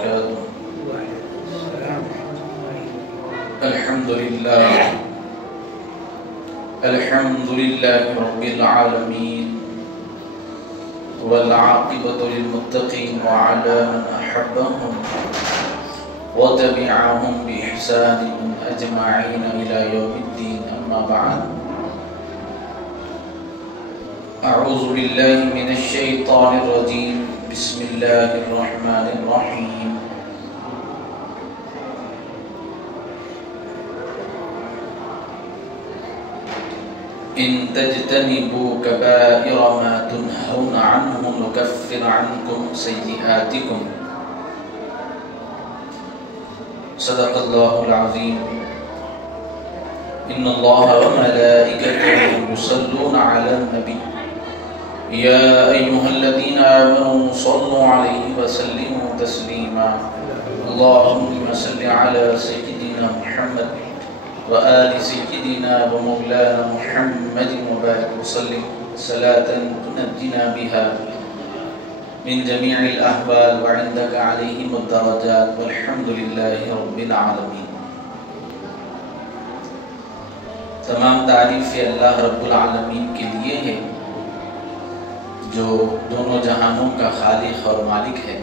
وبركاته. الحمد لله رب العالمين، والعاقبة للمتقين وعلى من أحبهم وتبعهم بإحسان أجمعين إلى يوم الدين. أما بعد، أعوذ بالله من الشيطان الرجيم. بسم الله الرحمن الرحيم. إن تجتنبوا كبائر ما تنهون عنه نكفر عنكم سيئاتكم. صدق الله العظيم. إن الله وملائكته يصلون على النبي يا أيها الذين آمنوا صلوا عليه وسلموا تسليما. اللهم صل على سيدنا محمد وآل سيدنا ومولانا محمد وبارك وسلم صلاة تنجينا بها من جميع الأحوال وعندك عليهم الدرجات والحمد لله رب العالمين. تمام تعریف اللہ رب العالمین کے لیے ہے جو دونوں جہانوں کا خالق اور مالک ہے۔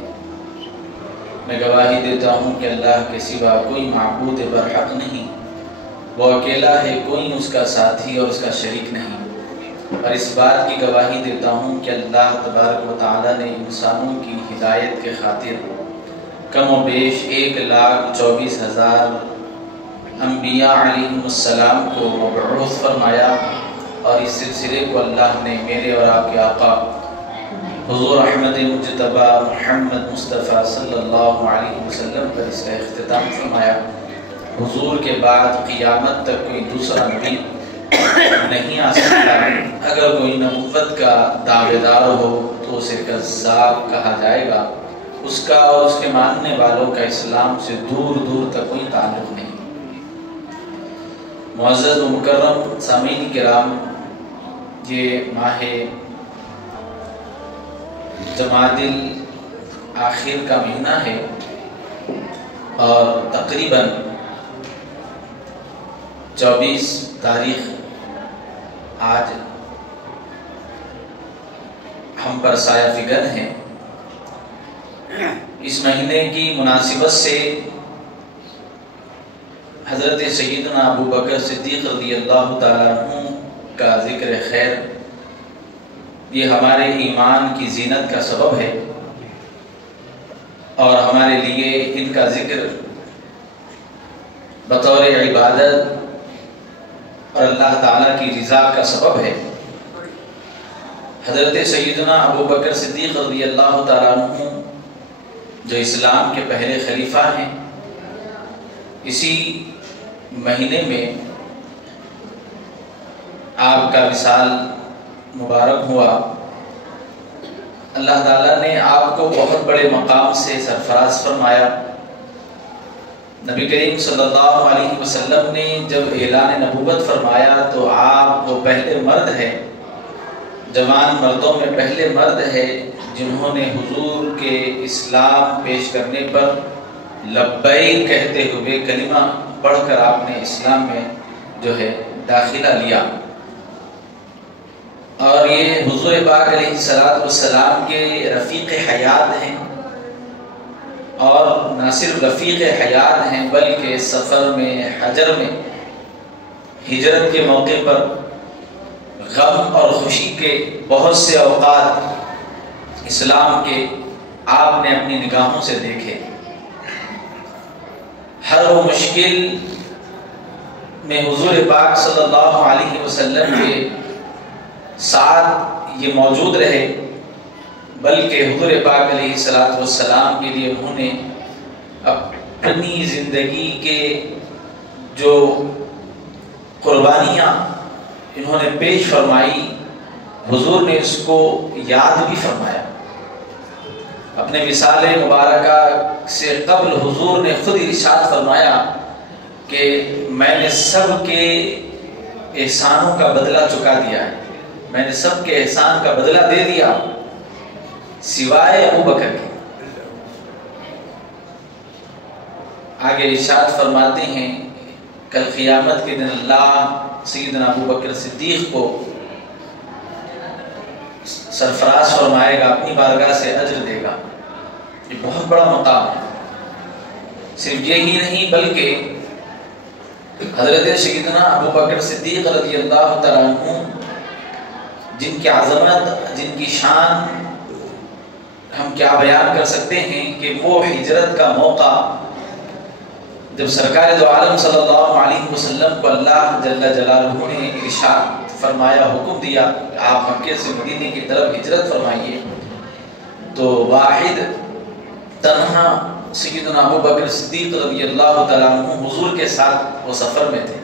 میں گواہی دیتا ہوں کہ اللہ کے سوا کوئی معبود برحق نہیں، وہ اکیلا ہے، کوئی اس کا ساتھی اور اس کا شریک نہیں۔ اور اس بات کی گواہی دیتا ہوں کہ اللہ تبارک و تعالی نے انسانوں کی ہدایت کے خاطر کم و بیش 1,24,000 انبیاء علیہم السلام کو مبعوث فرمایا، اور اس سلسلے کو اللہ نے میرے اور آپ کے آقا حضور احمد مجتبی محمد مصطفیٰ صلی اللہ علیہ وسلم پر اس کا اختتام فرمایا۔ حضور کے بعد قیامت تک کوئی دوسرا نبی نہیں آ سکتا۔ اگر کوئی نبوت کا دعوے دار ہو تو اسے کذاب کہا جائے گا۔ اس کا اور اس کے ماننے والوں کا اسلام سے دور دور تک کوئی تعلق نہیں۔ معزز و مکرم سامعین کرام، یہ ماہ جمادی الآخر کا مہینہ ہے، اور تقریباً 24 تاریخ آج ہم پر سایہ فگن ہے۔ اس مہینے کی مناسبت سے حضرت سیدنا ابو بکر صدیق رضی اللہ تعالیٰ عنہ کا ذکر خیر، یہ ہمارے ایمان کی زینت کا سبب ہے، اور ہمارے لیے ان کا ذکر بطور عبادت اور اللہ تعالیٰ کی رضا کا سبب ہے۔ حضرت سیدنا ابو بکر صدیق رضی اللہ تعالیٰ عنہ جو اسلام کے پہلے خلیفہ ہیں، اسی مہینے میں آپ کا وصال مبارک ہوا۔ اللہ تعالیٰ نے آپ کو بہت بڑے مقام سے سرفراز فرمایا۔ نبی کریم صلی اللہ علیہ وسلم نے جب اعلان نبوت فرمایا تو آپ وہ پہلے مرد ہیں، جوان مردوں میں پہلے مرد ہیں جنہوں نے حضور کے اسلام پیش کرنے پر لبیک کہتے ہوئے کلمہ پڑھ کر آپ نے اسلام میں جو ہے داخلہ لیا۔ اور یہ حضور پاک علیہ السلام کے رفیق حیات ہیں، اور نہ صرف رفیق حیات ہیں بلکہ سفر میں، حجر میں، ہجرت کے موقع پر غم اور خوشی کے بہت سے اوقات اسلام کے آپ نے اپنی نگاہوں سے دیکھے۔ ہر وہ مشکل میں حضور پاک صلی اللہ علیہ وسلم کے ساتھ یہ موجود رہے، بلکہ حضور پاک علیہ السلام کے لیے انہوں نے اپنی زندگی کے جو قربانیاں انہوں نے پیش فرمائی، حضور نے اس کو یاد بھی فرمایا۔ اپنے وصال مبارکہ سے قبل حضور نے خود ارشاد فرمایا کہ میں نے سب کے احسانوں کا بدلہ چکا دیا ہے، میں نے سب کے احسان کا بدلہ دے دیا سوائے ابو بکر کے۔ آگے ارشاد فرماتے ہیں کل قیامت کے دن اللہ سیدنا ابو بکر صدیق کو سرفراز فرمائے گا، اپنی بارگاہ سے اجر دے گا۔ یہ بہت بڑا مقام ہے۔ صرف یہی نہیں بلکہ حضرت سیدنا ابو بکر صدیق رضی اللہ تعالیٰ عنہ جن کی عظمت، جن کی شان ہم کیا بیان کر سکتے ہیں کہ وہ ہجرت کا موقع جب سرکار دو عالم صلی اللہ علیہ وسلم کو اللہ جل جلالہ نے ارشاد فرمایا، حکم دیا کہ آپ مکے سے مدینے کی طرف ہجرت فرمائیے، تو واحد تنہا سیدنا ابو بکر صدیق رضی اللہ تعالیٰ عنہ حضور کے ساتھ وہ سفر میں تھے،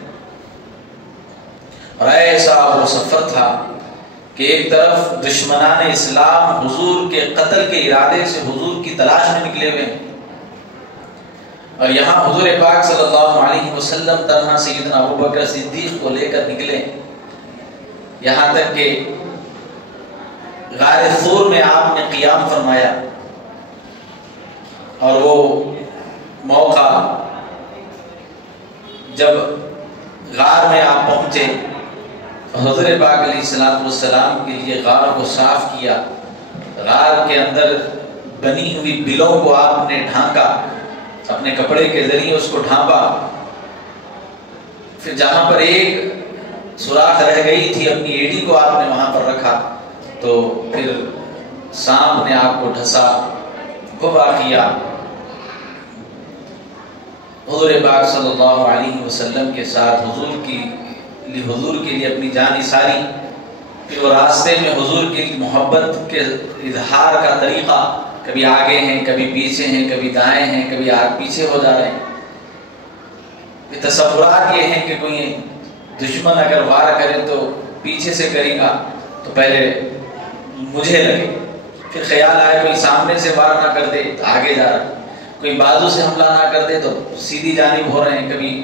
اور ایسا وہ سفر تھا کہ ایک طرف دشمنان اسلام حضور کے قتل کے ارادے سے حضور کی تلاش میں نکلے ہوئے ہیں، اور یہاں حضور پاک صلی اللہ علیہ وسلم تنہا سیدنا ابو بکر صدیق کو لے کر نکلے، یہاں تک کہ غار ثور میں آپ نے قیام فرمایا، اور وہ موقع جب غار میں آپ پہنچے، حضور پاک علیہ السلام کے لیے غار کو صاف کیا، غار کے اندر بنی ہوئی بلوں کو آپ نے ڈھانکا، اپنے کپڑے کے ذریعے اس کو ڈھانپا، پھر جہاں پر ایک سوراخ رہ گئی تھی اپنی ایڑی کو آپ نے وہاں پر رکھا، تو پھر سانپ نے آپ کو ڈھسا، گھبا کیا، حضور پاک صلی اللہ علیہ وسلم کے ساتھ حضور کے لیے اپنی جان نثاری، پھر وہ راستے میں حضور کی محبت کے اظہار کا طریقہ، کبھی آگے ہیں، کبھی پیچھے ہیں، کبھی دائیں ہیں، کبھی آگ پیچھے ہو جا رہے ہیں۔ یہ تصورات یہ ہیں کہ کوئی دشمن اگر وار کرے تو پیچھے سے کرے گا تو پہلے مجھے لگے، پھر خیال آئے کوئی سامنے سے وار نہ کر دے تو آگے جا رہا ہے، کوئی بازو سے حملہ نہ کر دے تو سیدھی جانب ہو رہے ہیں، کبھی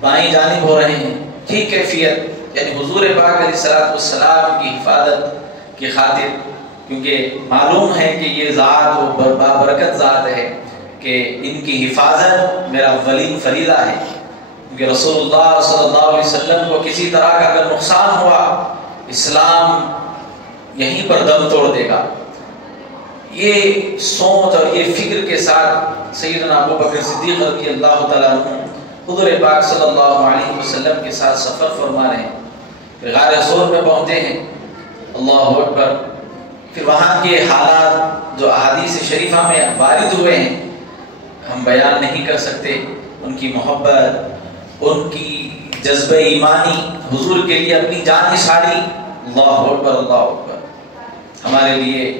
بائیں جانب ہو رہے ہیں۔ یہ کیفیت یعنی حضور پاک علیہ السلام کی حفاظت کی خاطر، کیونکہ معلوم ہے کہ یہ ذات وہ بابرکت ذات ہے کہ ان کی حفاظت میرا اولین فریضہ ہے، کیونکہ رسول اللہ صلی اللہ علیہ وسلم کو کسی طرح کا اگر نقصان ہوا، اسلام یہیں پر دم توڑ دے گا۔ یہ سوچ اور یہ فکر کے ساتھ سیدنا ابو بکر صدیق رضی اللہ تعالیٰ عنہ حضور پاک صلی اللہ علیہ وسلم کے ساتھ سفر فرما رہے ہیں، پھر غار ثور میں پہنچے ہیں، اللہ اکبر۔ پھر وہاں کے حالات جو احادیث شریفہ میں وارد ہوئے ہیں ہم بیان نہیں کر سکتے، ان کی محبت، ان کی جذبہ ایمانی، حضور کے لیے اپنی جان نثاری، اللہ اکبر اللہ اکبر۔ ہمارے لیے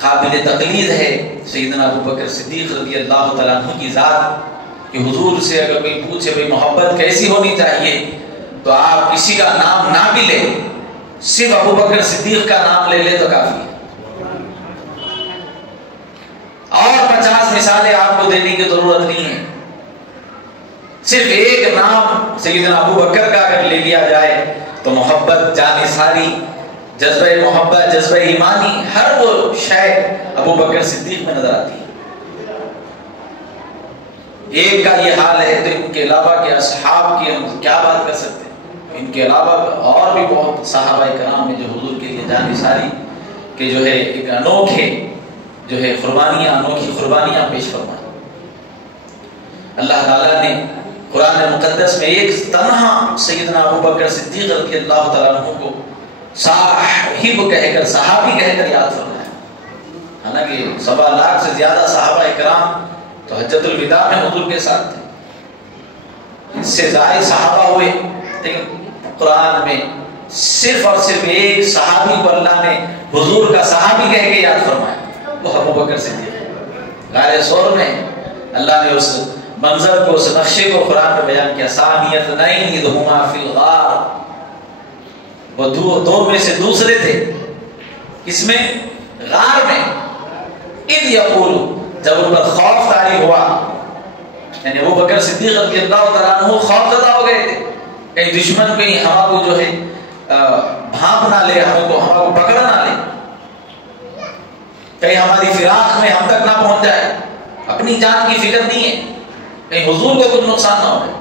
قابل تقلید ہے سیدنا ابو بکر صدیق رضی اللہ تعالیٰ عنہ کی ذات، کہ حضور سے اگر کوئی پوچھے بھئی محبت کیسی ہونی چاہیے تو آپ کسی کا نام نہ بھی لیں، صرف ابو بکر صدیق کا نام لے لے تو کافی ہے، اور 50 مثالیں آپ کو دینے کی ضرورت نہیں ہے، صرف ایک نام سیدنا ابو بکر کا اگر لے لیا جائے تو محبت، جان نثاری، جذبہ محبت، جذبہ ایمانی، ہر وہ شے ابو بکر صدیق میں نظر آتی ہے۔ ایک کا یہ حال ہے تو ان کے علاوہ کے اصحاب کی ہم کیا بات کر سکتے ہیں، ان کے علاوہ اور بھی بہت صحابہ کرام ہیں جو حضور کے لیے جان نثاری کے جو ہے ایک انوکھے جو ہے انوکھی قربانیاں پیش فرمائیں۔ اللہ تعالیٰ نے قرآن مقدس میں ایک تنہا سیدنا ابو بکر صدیق رضی اللہ تعالیٰ عنہ کو صاحب کہہ کر، صحابی کہہ کر یاد فرمایا، حالانکہ 1.25 لاکھ سے زیادہ صحابہ کرام تو حجۃ الوداع میں حضور کے ساتھ تھے، اس سے زائد صحابہ ہوئے، لیکن قرآن میں صرف اور صرف ایک صحابی کو اللہ نے حضور کا صحابی کہہ کے یاد فرمایا، وہ ابو بکر صدیق۔ غار ثور میں اللہ نے اس منظر کو، اس نقشے کو قرآن میں بیان کیا، ثانیۃ اثنین اذ ھما فی الغار، وہ دو میں سے دوسرے تھے، کس میں؟ غار میں، اذ یقول، جب ان پر خوف طاری ہوا، یعنی ابو بکر صدیق رضی اللہ تعالیٰ عنہ خوف زدہ ہو گئے تھے، کہیں دشمن کہیں ہوا کو جو ہے بھانپ نہ لے، ہوا کو پکڑ نہ لے، کہیں ہماری فراق میں ہم تک نہ پہنچ جائے، اپنی جان کی فکر نہیں ہے، کہیں حضور کو کچھ نقصان نہ ہو جائے۔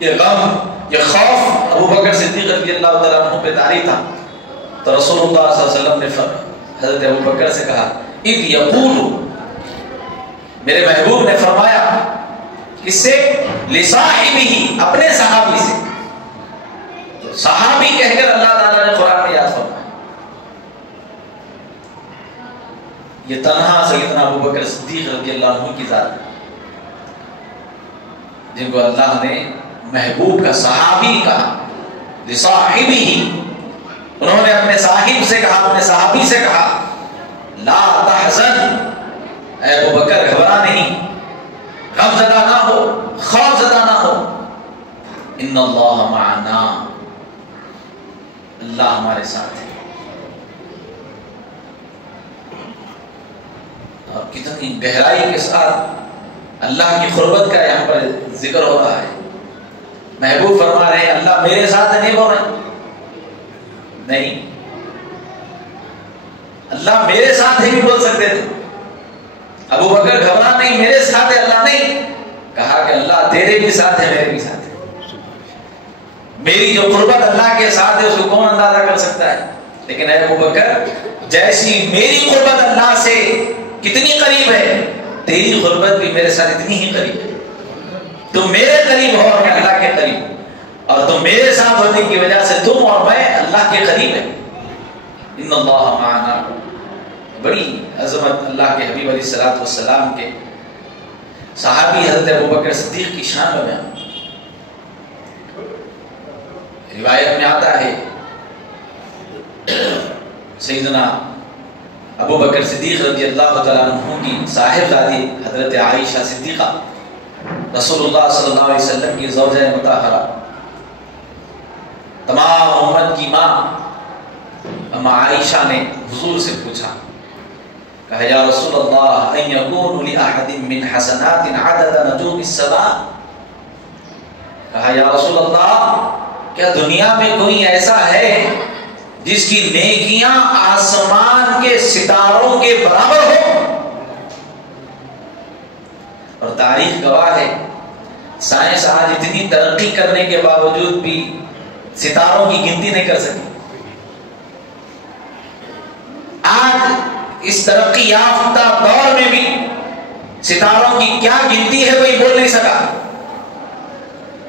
یہ غم، یہ خوف ابو بکر صدیق رضی اللہ تعالیٰ عنہ پہ طاری تھا، تو رسول اللہ صلی اللہ علیہ وسلم نے حضرت ابو بکر سے کہا اذ یقول، میرے محبوب نے فرمایا کس سے؟ لصاحبہ، اپنے صحابی سے۔ تو صحابی کہہ کر اللہ تعالیٰ نے قرآن میں یاد فرمایا۔ یہ تنہا سیدنا ابو بکر صدیق رضی اللہ عنہ کی ذات ہے جن کو اللہ نے محبوب کا صحابی کہا، لصاحبہ، انہوں نے اپنے صاحب سے کہا، اپنے صحابی سے کہا لا تحزن، اے ابو بکر گھبرا نہیں، غم زدہ نہ ہو، خوف زدہ نہ ہو، ان اللہ معنا، اللہ ہمارے ساتھ ہے۔ اور کتنی گہرائی کے ساتھ اللہ کی قربت کا یہاں پر ذکر ہو رہا ہے۔ محبوب فرما رہے ہیں اللہ میرے ساتھ ہے، نہیں بول رہے نہیں، اللہ میرے ساتھ ہے بھی بول سکتے تھے، ابو بکر گھبرا نہیں، میرے ساتھ ہے اللہ، نہیں کہا کہ اللہ تیرے بھی ساتھ ہے، میرے بھی ساتھ ہے۔ میری جو قربت اللہ کے ساتھ ہے اس کو کون اندازہ کر سکتا ہے؟ لیکن اے ابو بکر جیسی میری قربت اللہ سے کتنی قریب ہے، تیری قربت بھی میرے ساتھ اتنی ہی قریب ہے۔ تم میرے قریب ہو اور میں اللہ کے قریب ہوں، اور تم میرے ساتھ ہونے کی وجہ سے تم اور میں اللہ کے قریب ہیں۔ ان اللہ معنا، بڑی عظمت اللہ کے حبیب علیہ الصلوۃ والسلام کے صحابی حضرت ابو بکر صدیق کی شان میں بیان۔ روایت میں آتا ہے سیدنا ابو بکر صدیق رضی اللہ تعالیٰ عنہ کی صاحبزادی حضرت عائشہ صدیقہ، رسول اللہ صلی اللہ علیہ وسلم کی زوجہ مطہرہ، تمام امت کی ماں، اما عائشہ نے حضور سے پوچھا، کہا یا رسول اللہ ان یکون لأحد من حسنات عدد نجوم السماء، کہا یا رسول اللہ کیا دنیا میں کوئی ایسا ہے جس کی نیکیاں آسمان کے ستاروں کے برابر ہو؟ اور تاریخ گواہ ہے سائنس آج اتنی ترقی کرنے کے باوجود بھی ستاروں کی گنتی نہیں کر سکی۔ آج اس ترقی یافتہ دور میں بھی ستاروں کی کیا گنتی ہے کوئی بول نہیں سکا۔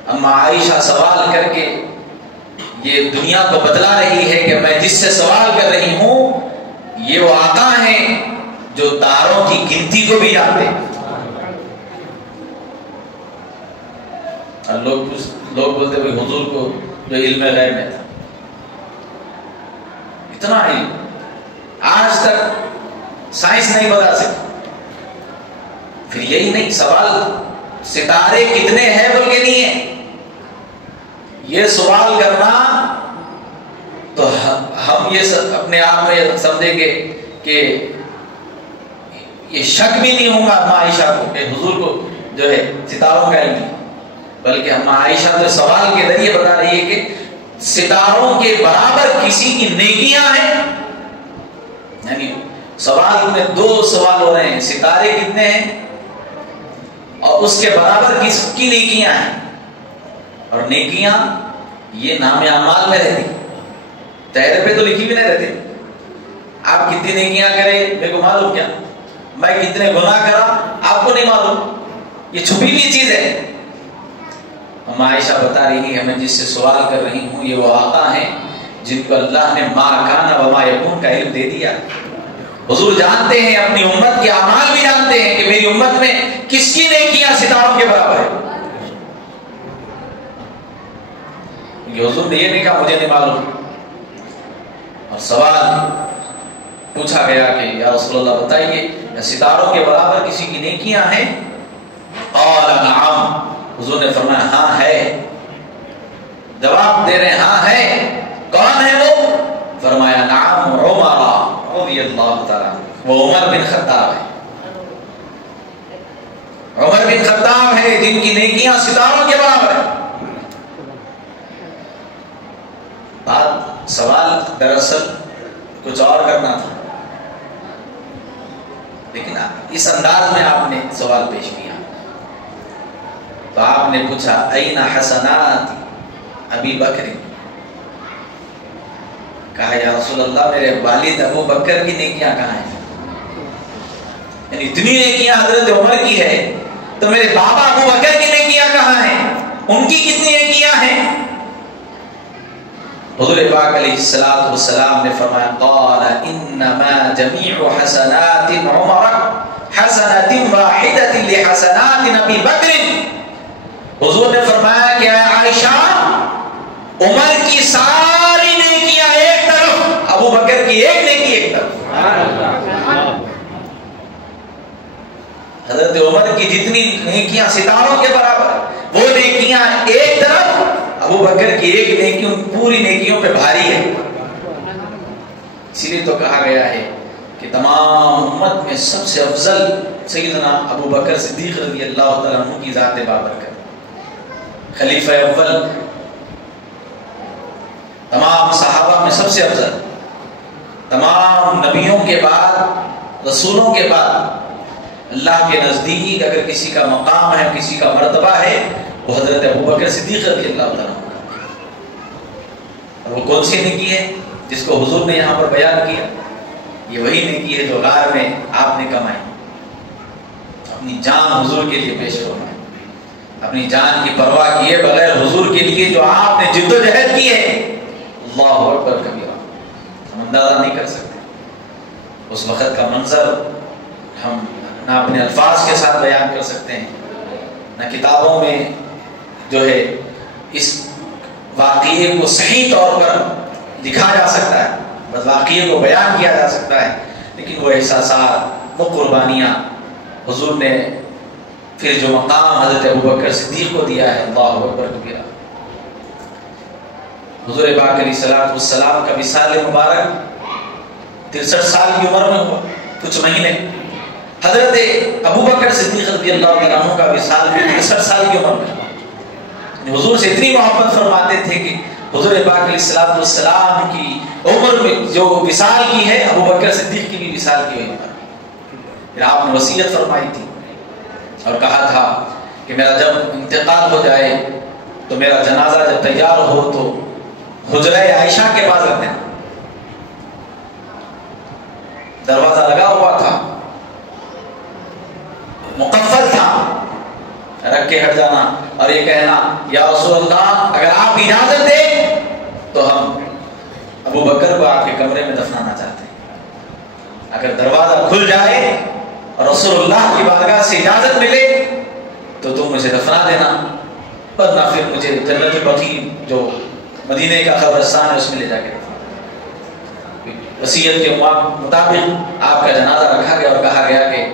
اما عائشہ سوال کر کے یہ دنیا کو بتلا رہی ہے کہ میں جس سے سوال کر رہی ہوں یہ وہ آقا ہیں جو تاروں کی گنتی کو بھی جانتے ہیں۔ لوگ بولتے ہوئے حضور کو جو علم غیب میں تھا، اتنا علم آج تک سائنس نہیں بتا سکتی۔ پھر یہی نہیں، سوال ستارے کتنے ہیں بول کے نہیں ہے، یہ سوال کرنا تو ہم یہ اپنے آپ میں سمجھیں گے کہ یہ شک بھی نہیں ہوگا اما عائشہ کو کہ حضور کو جو ہے ستاروں کا علم، بلکہ اما عائشہ جو سوال کے ذریعے بتا رہی ہے کہ ستاروں کے برابر کسی کی نیکیاں ہیں، یعنی سوال میں دو سوال ہو رہے ہیں، ستارے کتنے ہیں اور اس کے برابر کس کی نیکیاں ہیں۔ اور نیکیاں یہ نام اعمال میں رہتی، چہرے پہ تو لکھی بھی نہیں رہتی۔ آپ کتنی نیکیاں کریں میرے کو معلوم کیا، میں کتنے گناہ کرا آپ کو نہیں معلوم، یہ چھپی ہوئی چیز ہے۔ اما عائشہ بتا رہی ہے میں جس سے سوال کر رہی ہوں یہ وہ آقا ہیں جن کو اللہ نے ما کان و ما یکون کا علم دے دیا۔ حضور جانتے ہیں، اپنی امت کے اعمال بھی جانتے ہیں کہ میری امت میں کس کی نیکیاں ستاروں کے برابر ہے۔ حضور نے یہ نہیں کہا مجھے نہیں معلوم، اور سوال پوچھا گیا کہ یا رسول اللہ بتائیے ستاروں کے برابر کسی کی نیکیاں ہیں؟ قال نعم، حضور نے فرمایا ہاں ہے، جواب دے رہے ہیں ہاں ہے۔ کون ہے وہ؟ فرمایا نعم عمر رضی اللہ تعالیٰ، وہ عمر بن خطاب ہے، عمر بن خطاب ہے جن کی نیکیاں ستاروں کے برابر ہے۔ بات سوال دراصل کچھ اور کرنا تھا، لیکن اس انداز میں آپ نے سوال پیش کیا تو آپ نے پوچھا این حسنات ابی بکر، کہا یا رسول اللہ میرے والد ابو بکر کی نیکیاں کہاں ہیں؟ یعنی اتنی نیکیاں حضرت عمر کی ہے تو میرے بابا ابو بکر کی نیکیاں کہاں ہیں؟ ان کی کتنی نیکیاں ہیں؟ حضور پاک علیہ الصلوۃ والسلام نے فرمایا قال انما جميع حسنات عمر حسنۃ واحدۃ لحسنات ابی بکر۔ حضور نے فرمایا کہ اے عائشہ عمر کی ساری نیکیاں ایک طرف، ابو بکر کی ایک نیکی ایک طرف۔ حضرت عمر کی جتنی نیکیاں ستاروں کے برابر، وہ نیکیاں ایک طرف، ابو بکر کی ایک نیکی ان پوری نیکیوں پہ بھاری ہے۔ اسی لیے تو کہا گیا ہے کہ تمام امت میں سب سے افضل سیدنا ابو بکر صدیق رضی اللہ تعالیٰ عنہ کی ذات بابرکت، خلیفہ اول، تمام صحابہ میں سب سے افضل، تمام نبیوں کے بعد، رسولوں کے بعد اللہ کے نزدیک اگر کسی کا مقام ہے، کسی کا مرتبہ ہے، وہ حضرت ابو بکر صدیق رضی اللہ تعالیٰ عنہ۔ اور وہ کون سی نیکی ہے جس کو حضور نے یہاں پر بیان کیا؟ یہ وہی نیکی ہے جو غار میں آپ نے کمائی، اپنی جان حضور کے لیے پیش فرمائی، اپنی جان کی پرواہ کیے بغیر حضور کے لیے جو آپ نے جد و جہد کی ہے، اللہ اکبر کبیرہ، ہم اندازہ نہیں کر سکتے۔ اس وقت کا منظر ہم نہ اپنے الفاظ کے ساتھ بیان کر سکتے ہیں، نہ کتابوں میں جو ہے اس واقعے کو صحیح طور پر لکھا جا سکتا ہے، بس واقعے کو بیان کیا جا سکتا ہے، لیکن وہ احساسات، وہ قربانیاں حضور نے پھر جو مقام حضرت ابو بکر صدیق کو دیا ہے، اللہ اکبر کبیرہ۔ حضور پاک علیہ الصلوۃ والسلام کا وصال مبارک 63 سال کی عمر میں ہوا، کچھ مہینے۔ حضرت ابو بکر صدیق رضی اللہ تعالیٰ عنہ کا وصال بھی 63 سال کی عمر میں ہوا۔ حضور سے اتنی محبت فرماتے تھے کہ حضور پاک علیہ الصلوۃ والسلام کی عمر میں جو وصال کی ہے، ابو بکر صدیق کی بھی وصال کی ہوئی ہے۔ پھر آپ نے وصیت فرمائی تھی اور کہا تھا کہ میرا جب انتقال ہو جائے تو میرا جنازہ جب تیار ہو تو حجرہ عائشہ کے پاس رکھ دینا، دروازہ لگا ہوا تھا، مقفل تھا، رکھ کے ہٹ جانا اور یہ کہنا یا رسول اللہ اگر آپ اجازت دیں تو ہم ابو بکر کو آپ کے کمرے میں دفنانا چاہتے ہیں۔ اگر دروازہ کھل جائے اور رسول اللہ کی بارگاہ سے اجازت ملے تو تم مجھے دفنا دینا، ورنہ پھر مجھے جنت البقیع جو مدینے کا قبرستان ہے اس میں لے جا کے دفنا۔ وصیت کے مطابق آپ کا جنازہ رکھا گیا اور کہا گیا کہ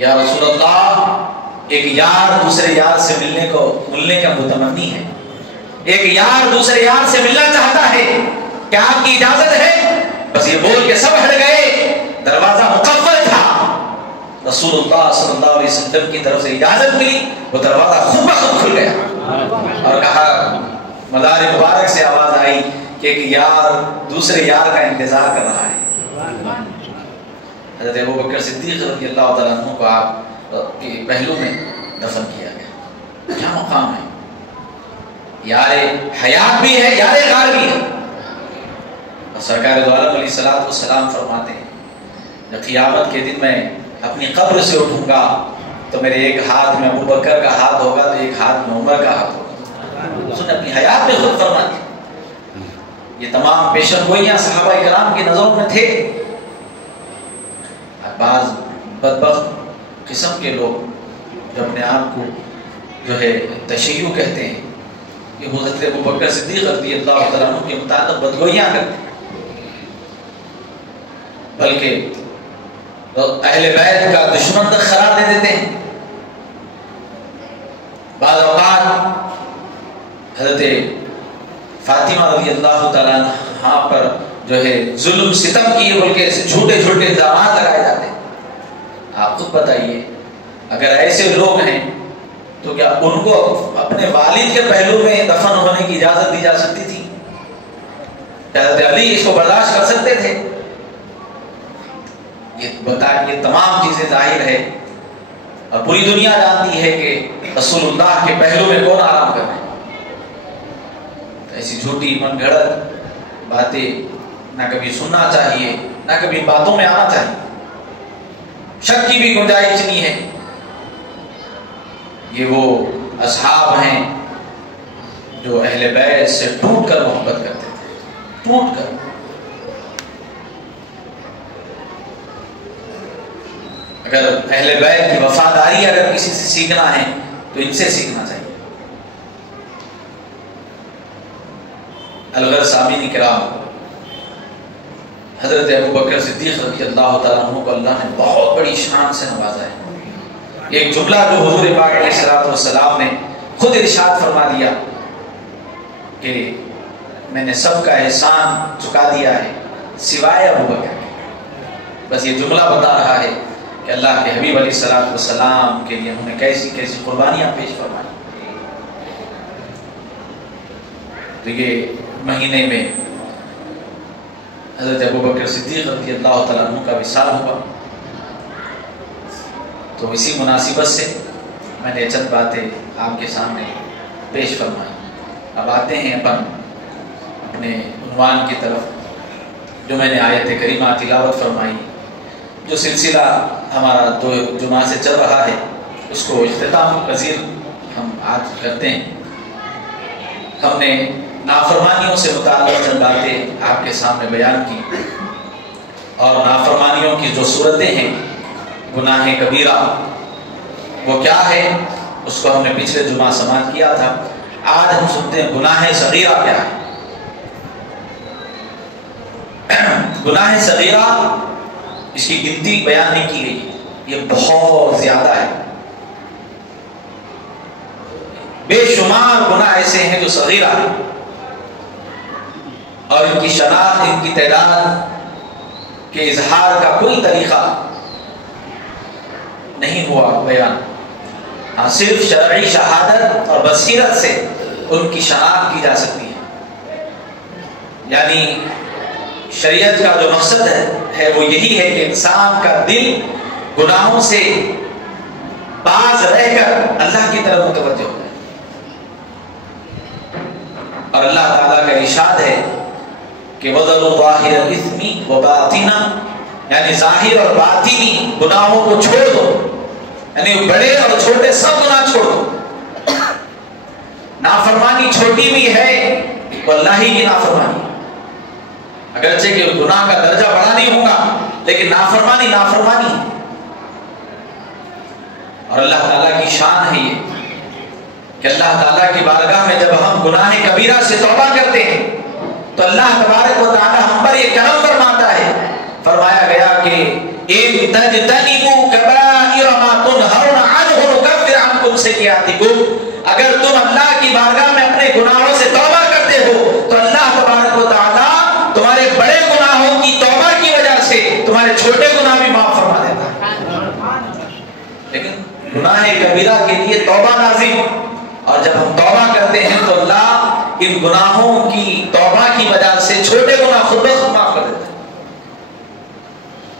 یا رسول اللہ ایک یار دوسرے یار سے ملنے کا متمنی ہے، ایک یار دوسرے یار سے ملنا چاہتا ہے، کیا آپ کی اجازت ہے؟ بس یہ بول کے سب ہٹ گئے، دروازہ مقفل تھا، رسول اللہ صلی اللہ علیہ وسلم کی طرف سے اجازت ملی، وہ دروازہ خود بخود کھل گیا اور کہا مدار مبارک سے آواز آئی کہ ایک یار دوسرے یار کا انتظار کر رہا ہے۔ حضرت ابو بکر صدیق رضی اللہ تعالیٰ عنہ کو آپ کے پہلو میں دفن کیا گیا۔ کیا مقام ہے، یار حیات بھی ہے، یار غار بھی ہے۔ اور سرکار دو عالم علیہ الصلوۃ والسلام فرماتے ہیں جب قیامت کے دن میں اپنی قبر سے اٹھوں گا تو میرے ایک ہاتھ میں ابو بکر کا ہاتھ ہوگا تو ایک ہاتھ میں عمر کا ہاتھ ہوگا۔ اس نے اپنی حیات میں خود فرما دیا۔ یہ تمام پیشن گوئیاں صحابہ کرام کی نظروں میں تھے۔ بعض بدبخت قسم کے لوگ جو اپنے آپ کو جو ہے تشیع کہتے ہیں، یہ حضرت ابو بکر صدیق رضی اللہ تعالیٰ عنہ کے متعلق بدگوئیاں کرتے ہیں، بلکہ اہل بیت کا دشمن تک قرار دے دیتے ہیں۔ بعض اوقات حضرت فاطمہ رضی اللہ تعالیٰ عنہ پر جو ہے ظلم ستم کیے بلکہ جھوٹے جھوٹے الزامات لگائے جاتے ہیں۔ آپ خود بتائیے اگر ایسے لوگ ہیں تو کیا ان کو اپنے والد کے پہلو میں دفن ہونے کی اجازت دی جا سکتی تھی؟ حضرت علی اس کو برداشت کر سکتے تھے؟ یہ تمام چیزیں ظاہر ہے اور پوری دنیا جانتی ہے کہ رسول اللہ کے پہلو میں کون آرام کر رہے ہیں. ایسی جھوٹی من گھڑت باتیں نہ کبھی سننا چاہیے، نہ کبھی باتوں میں آنا چاہیے. شک کی بھی گنجائش نہیں ہے. یہ وہ اصحاب ہیں جو اہل بیت سے ٹوٹ کر محبت کرتے تھے، ٹوٹ کر. اگر اہل بیت کی وفاداری اگر کسی سے سیکھنا ہے تو ان سے سیکھنا چاہیے. الغرض سامعین کرام، حضرت ابوبکر صدیق رضی اللہ تعالیٰ عنہ کو اللہ نے بہت بڑی شان سے نوازا ہے. ایک جملہ جو حضور پاک علیہ الصلوۃ والسلام نے خود ارشاد فرما دیا کہ میں نے سب کا احسان چکا دیا ہے سوائے ابوبکر. بس یہ جملہ بتا رہا ہے کہ اللہ کے حبیب علیہ الصلوۃ والسلام کے لیے انہوں نے کیسی کیسی قربانیاں پیش فرمائی. تو یہ مہینے میں حضرت ابوبکر صدیق رضی اللہ تعالیٰ عنہ کا وصال ہوا، تو اسی مناسبت سے میں نے چند باتیں آپ کے سامنے پیش فرمائی. اب آتے ہیں اپنے عنوان کی طرف جو میں نے آیت کریمہ تلاوت فرمائی. جو سلسلہ ہمارا 2 جمعہ سے چل رہا ہے اس کو اختتام پذیر ہم آج کرتے ہیں. ہم نے نافرمانیوں سے متعلق چند باتیں آپ کے سامنے بیان کی، اور نافرمانیوں کی جو صورتیں ہیں، گناہ کبیرہ وہ کیا ہے اس کو ہم نے پچھلے جمعہ سماعت کیا تھا. آج ہم سنتے ہیں گناہ صغیرہ کیا ہے. گناہ صغیرہ اس کی گنتی بیان نہیں کی گئی، یہ بہت زیادہ ہے. بے شمار گناہ ایسے ہیں جو صغیرہ ہیں اور ان کی شناخت، ان کی تعداد کے اظہار کا کوئی طریقہ نہیں ہوا بیان. ہاں صرف شرعی شہادت اور بصیرت سے ان کی شناخت کی جا سکتی ہے. یعنی شریعت کا جو مقصد ہے وہ یہی ہے کہ انسان کا دل گناہوں سے باز رہ کر اللہ کی طرف متوجہ ہو جائے. اور اللہ تعالیٰ کا ارشاد ہے کہ وَذَرُوا ظَاهِرَ الْإِثْمِ وَبَاطِنَهُ، یعنی ظاہر اور باطنی گناہوں کو چھوڑ دو، یعنی بڑے اور چھوٹے سب گناہ چھوڑ دو. نافرمانی چھوٹی بھی ہے وہ اللہ ہی کی نافرمانی، اگرچہ کہ گناہ کا درجہ بڑا نہیں ہوگا لیکن نافرمانی نافرمانی. اور اللہ تعالیٰ کی شان ہے یہ کہ اللہ تعالیٰ کی بارگاہ میں جب ہم گناہ کبیرہ سے توبہ کرتے ہیں تو اللہ تبارک و تعالیٰ ہم پر یہ کرم فرماتا ہے. فرمایا گیا کہ ان تجتنبوا کبائر ما تنہون عنہ نکفر عنکم سیئاتکم، اگر تم اللہ کی بارگاہ میں اپنے گناہوں سے توبہ کرتے ہو تو اللہ تبارک و تعالیٰ تمہارے بڑے گناہوں کی توبہ کی وجہ سے تمہارے چھوٹے گناہ بھی معاف فرما دیتا ہے. لیکن گناہ کبیرہ کے لیے توبہ لازم، اور جب ہم توبہ کرتے ہیں تو اللہ ان گناہوں کی توبہ کی وجہ سے چھوٹے گناہ خود بخود معاف کر دیتا ہے.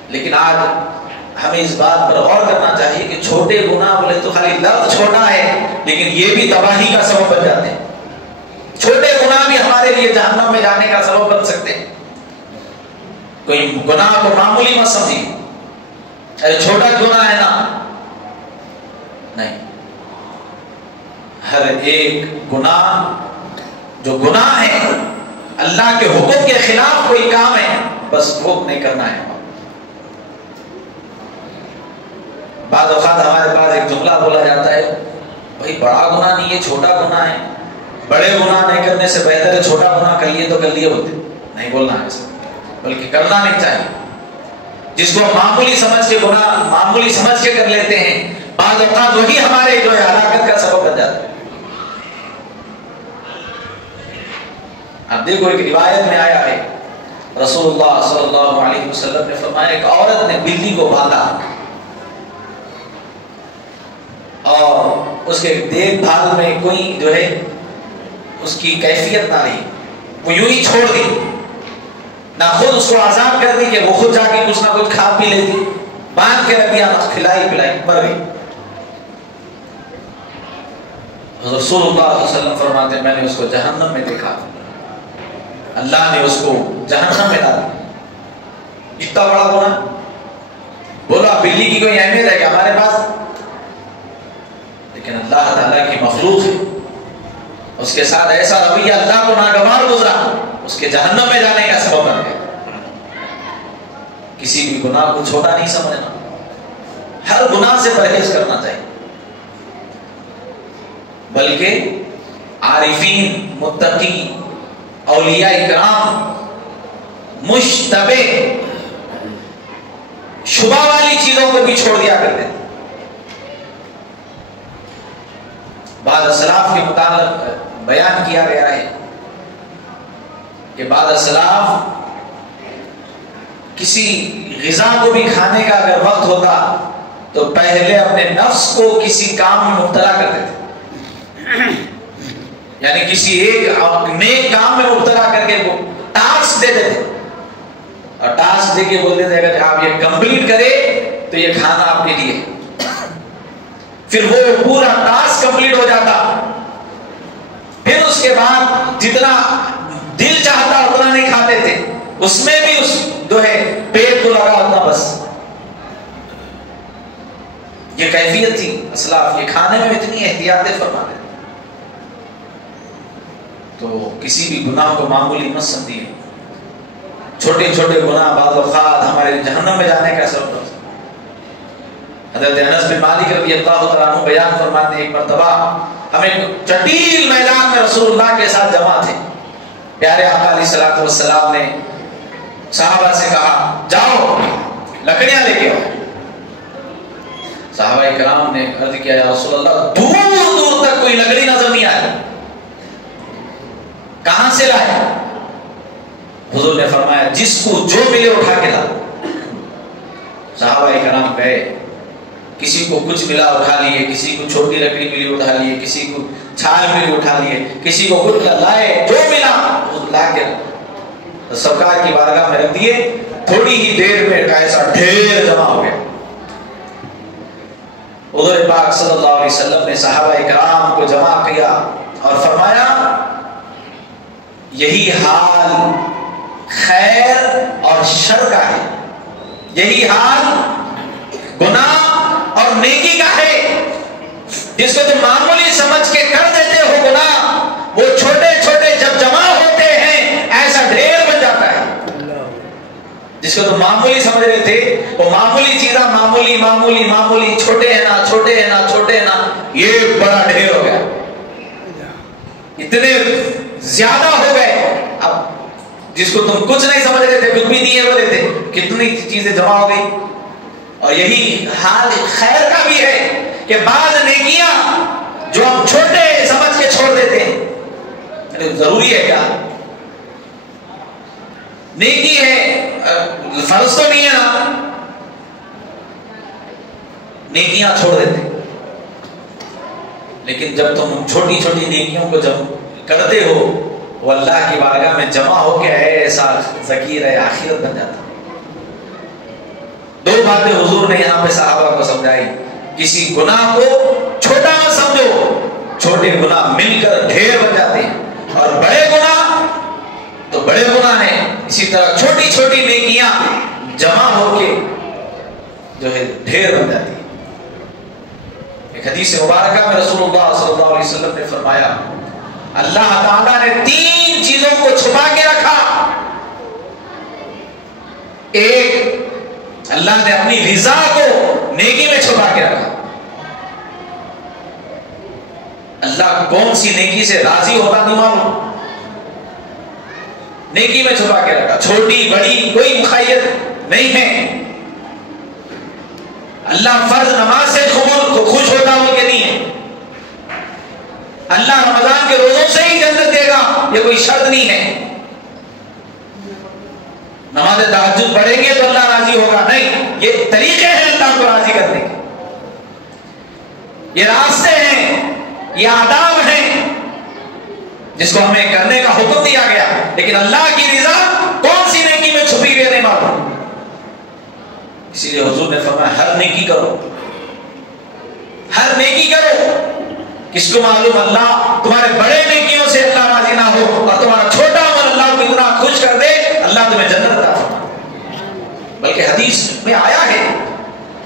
لیکن آج ہمیں اس بات پر غور کرنا چاہیے کہ چھوٹے گناہ بولے تو خالی لفظ چھوٹا ہے لیکن یہ بھی تباہی کا سبب بن جاتے ہیں. چھوٹے گناہ بھی ہمارے لیے جہنم میں جانے کا سبب بن سکتے ہیں. کوئی گناہ کو معمولی مت سمجھیے، ارے چھوٹا گناہ ہے نا، نہیں. ہر ایک گناہ جو گناہ ہے اللہ کے حکم کے خلاف کوئی کام ہے بس وہ نہیں کرنا ہے. بعض اوقات ہمارے پاس ایک جملہ بولا جاتا ہے بھائی بڑا گناہ نہیں، یہ چھوٹا گناہ ہے، بڑے گناہ نہیں کرنے سے بہتر ہے چھوٹا گناہ کر لیے تو کر لیے ہوتے. نہیں بولنا ہے ایسا، بلکہ کرنا نہیں چاہیے. جس کو معمولی سمجھ کے گناہ معمولی سمجھ کے کر لیتے ہیں بعض اوقات وہی ہمارے جو ہے ہلاکت کا سبب بن جاتا ہے. اب دیکھو ایک روایت میں آیا ہے رسول اللہ صلی اللہ علیہ وسلم نے فرمایا ایک عورت نے بلی کو باندھا اور اس کے دیکھ بھال میں کوئی جو ہے اس کی کیفیت نہ رہی، وہ یوں ہی چھوڑ دی، نہ خود اس کو آزاد کر دی کہ وہ خود جا کے کچھ نہ کچھ کھا پی لیتی، باندھ کے رکھ دیا، کھلائی پلائی، مر گئی. رسول اللہ صلی اللہ علیہ وسلم فرماتے ہیں میں نے اس کو جہنم میں دیکھا، اللہ نے اس کو جہنم میں ڈالا، اتنا بڑا گناہ۔ بولا بلی کی کوئی اہمیت ہے کہ ہمارے پاس؟ لیکن اللہ تعالیٰ کی مخلوق ہے، اس کے ساتھ ایسا رویہ اللہ کو ناگوار گزرا، اس کے جہنم میں جانے کا سبب بن گیا۔ کسی بھی گناہ کو چھوٹا نہیں سمجھنا، ہر گناہ سے پرہیز کرنا چاہیے، بلکہ عارفین، متقی، اولیاء اکرام مشتبہ شبہ والی چیزوں کو بھی چھوڑ دیا کرتے ہیں۔ بعض اسلاف کے متعلق بیان کیا گیا ہے کہ بعض اسلاف کسی غذا کو بھی کھانے کا اگر وقت ہوتا تو پہلے اپنے نفس کو کسی کام میں مبتلا کرتے تھے، یعنی کسی ایک نیک کام میں مبتلا کر کے وہ ٹاسک دیتے تھے، اور ٹاسک دے کے بولتے تھے اگر آپ یہ کمپلیٹ کرے تو یہ کھانا آپ کے لیے، پھر وہ پورا ٹاسک کمپلیٹ ہو جاتا، پھر اس کے بعد جتنا دل چاہتا اتنا نہیں کھاتے تھے، اس میں بھی اس جو ہے پیٹ کو لگا اتنا بس۔ یہ کیفیت تھی اسلاف، یہ کھانے میں اتنی احتیاطیں فرماتے تھے۔ تو کسی بھی گناہ کو معمولی مت سمجھیے، چھوٹے چھوٹے گناہ بعض اوقات ہمارے جہنم میں جانے کا سبب ہوتا ہے۔ حضرت انس بن مالک رضی اللہ تعالیٰ عنہ بیان فرماتے ہیں ایک مرتبہ ہم ایک جٹیل میدان میں رسول اللہ کے ساتھ جمع تھے، پیارے آقا علیہ الصلوۃ والسلام نے صحابہ سے کہا جاؤ لکڑیاں لے کے آؤ۔ صحابہ کرام نے عرض کیا یا رسول اللہ دور دور تک کوئی لکڑی نظر نہیں آئی، کہاں سے لائے؟ حضور نے فرمایا جس کو جو ملے اٹھا کے لا۔ صحابہ کرام گئے، کسی کو کچھ ملا اٹھا لیے، کسی کو چھوٹی لکڑی ملی اٹھا لیے، کسی کو چھال ملی اٹھا لیے، کسی کو کچھ لائے، جو ملا لا کے سرکار کی بارگاہ میں رکھ دیے۔ تھوڑی ہی دیر میں ایسا ڈھیر جمع ہو گیا۔ حضور پاک صلی اللہ علیہ وسلم نے صحابہ کرام کو جمع کیا اور فرمایا یہی حال خیر اور شر کا ہے، یہی حال گناہ اور نیکی کا ہے۔ جس کو تم معمولی سمجھ کے کر دیتے ہو گناہ، وہ چھوٹے چھوٹے جب جمع ہوتے ہیں ایسا ڈھیر بن جاتا ہے۔ جس کو تم معمولی سمجھ رہے تھے وہ معمولی چیزاں معمولی معمولی معمولی چھوٹے ہیں نا چھوٹے ہیں نا چھوٹے ہیں نا، یہ بڑا ڈھیر ہو گیا، اتنے زیادہ ہو گئے۔ اب جس کو تم کچھ نہیں سمجھ رہے تھے، کچھ بھی نہیں بولے تھے، کتنی چیزیں جمع ہو گئی۔ اور یہی حال خیر کا بھی ہے کہ بعض نیکیاں جو ہم چھوٹے سمجھ کے چھوڑ دیتے ہیں، ضروری ہے کیا نیکی ہے، فرض تو نہیں ہے نا، نیکیاں چھوڑ دیتے۔ لیکن جب تم چھوٹی چھوٹی نیکیوں کو جب کرتے ہو وہ اللہ کی بارگاہ میں جمع ہو کے ایسا ذکیر ہے آخرت بن جاتا۔ دو باتیں حضور نے یہاں پہ صحابہ کو سمجھائی، کسی گناہ کو چھوٹا نہ سمجھو، چھوٹے گناہ مل کر ڈھیر بن جاتے ہیں، اور بڑے گناہ تو بڑے گناہ ہیں، اسی طرح چھوٹی چھوٹی نیکیاں جمع ہو کے جو ہے ڈھیر بن جاتی ہیں۔ ایک حدیث مبارکہ میں رسول اللہ صلی اللہ علیہ وسلم نے فرمایا اللہ تعالیٰ نے 3 چیزوں کو چھپا کے رکھا۔ ایک، اللہ نے اپنی رضا کو نیکی میں چھپا کے رکھا۔ اللہ کون سی نیکی سے راضی ہوتا نہیں معلوم، نیکی میں چھپا کے رکھا، چھوٹی بڑی کوئی مخیت نہیں ہے۔ اللہ فرض نماز سے خوش ہوتا ہو کہ نہیں ہے، اللہ رمضان کے روزوں سے ہی جنت دے گا یہ کوئی شرط نہیں ہے، نماز تہجد پڑھیں گے تو اللہ راضی ہوگا نہیں، یہ طریقے ہیں اللہ کو راضی کرنے کے، یہ راستے ہیں، یہ آداب ہیں جس کو ہمیں کرنے کا حکم دیا گیا۔ لیکن اللہ کی رضا کون سی نیکی میں چھپی ہوئی نہیں معلوم، اسی لیے حضور نے فرمایا ہر نیکی کرو، ہر نیکی کرو، کس کو معلوم اللہ تمہارے بڑے نیکیوں سے اللہ راضی نہ ہو اور تمہارا چھوٹا عمل اللہ کو اتنا خوش کر دے اللہ تمہیں جنت عطا فرمائے۔ بلکہ حدیث میں آیا ہے،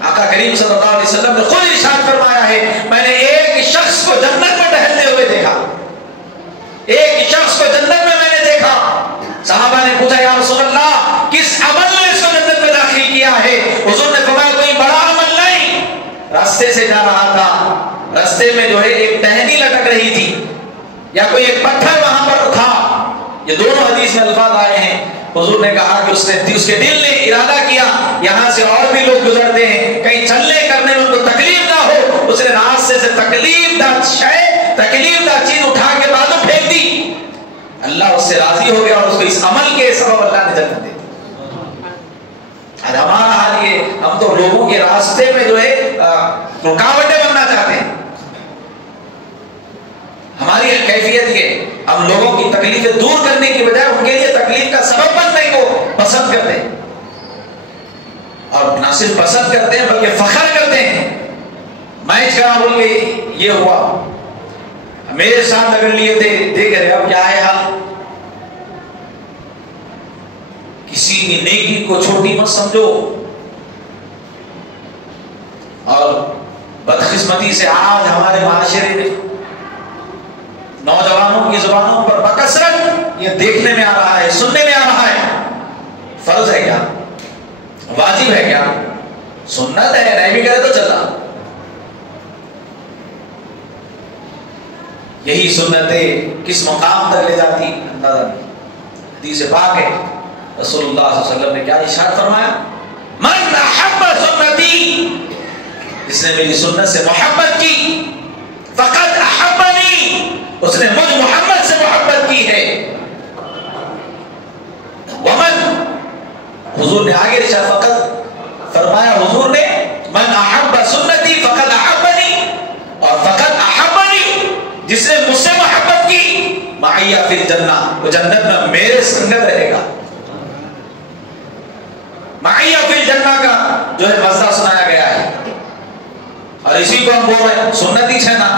آقا کریم صلی اللہ علیہ وسلم نے خود ارشاد فرمایا ہے، میں نے ایک شخص کو جنت میں ٹہلتے ہوئے دیکھا، ایک شخص کو جنت میں نے دیکھا۔ صحابہ نے پوچھا یا رسول اللہ کس عمل نے اس کو جنت میں داخل کیا ہے؟ حضور نے فرمایا کوئی بڑا عمل نہیں، راستے سے جا رہا تھا، راستے میں جو ہے ایک ٹہنی لٹک رہی تھی یا کوئی ایک پتھر وہاں پر تھا، یہ دونوں حدیث میں الفاظ آئے ہیں۔ حضور نے کہا کہ اس کے دل نے ارادہ کیا یہاں سے اور بھی لوگ گزرتے ہیں، کہیں چلنے کرنے میں ان کو تکلیف نہ ہو، اس نے راستے سے تکلیف دہ چیز اٹھا کے بازو پھینک دی، اللہ اس سے راضی ہو گیا اور اس کو اس عمل کے سبب اللہ نے جنت دے دی۔ ہمارا حال یہ، ہم تو لوگوں کے راستے میں جو ہے رکاوٹیں بننا چاہتے ہیں۔ ہماری کیفیت یہ، ہم لوگوں کی تکلیفیں دور کرنے کی بجائے ان کے لیے تکلیف کا سبب بننے کو پسند کرتے ہیں، اور نہ صرف پسند کرتے ہیں بلکہ فخر کرتے ہیں۔ میچ کرا بول کے یہ ہوا، میرے ساتھ اگر لیے تھے، دیکھ رہے اب کیا ہے حال۔ کسی کی نیکی کو چھوٹی مت سمجھو، اور بدقسمتی سے آج ہمارے معاشرے میں نوجوانوں کی زبانوں پر بکثرت یہ دیکھنے میں آ رہا ہے، سننے میں آ رہا ہے، فرض ہے کیا، واجب ہے کیا، سنت ہے، نہیں بھی کرے تو چلا۔ یہی سنتیں کس مقام تک لے جاتی اندازہ نہیں۔ حدیث پاک ہے، رسول اللہ صلی اللہ علیہ وسلم نے کیا ارشاد فرمایا، من احب سنتی، جس نے میری سنت سے محبت کی، فقط احبنی، اس نے مجھ محمد سے محبت کی ہے۔ ومن، حضور نے آگے ارشاد فقط فرمایا، حضور نے من احب سنتی فقط احبنی، اور فقط احبنی، جس نے مجھ سے محبت کی، معی فی الجنہ، وہ جنت میں میرے سنگت رہے گا۔ معی فی الجنہ کا جو ہے مزہ سنایا گیا ہے، اور اسی کو ہم بول رہے ہیں سنتی چھنا،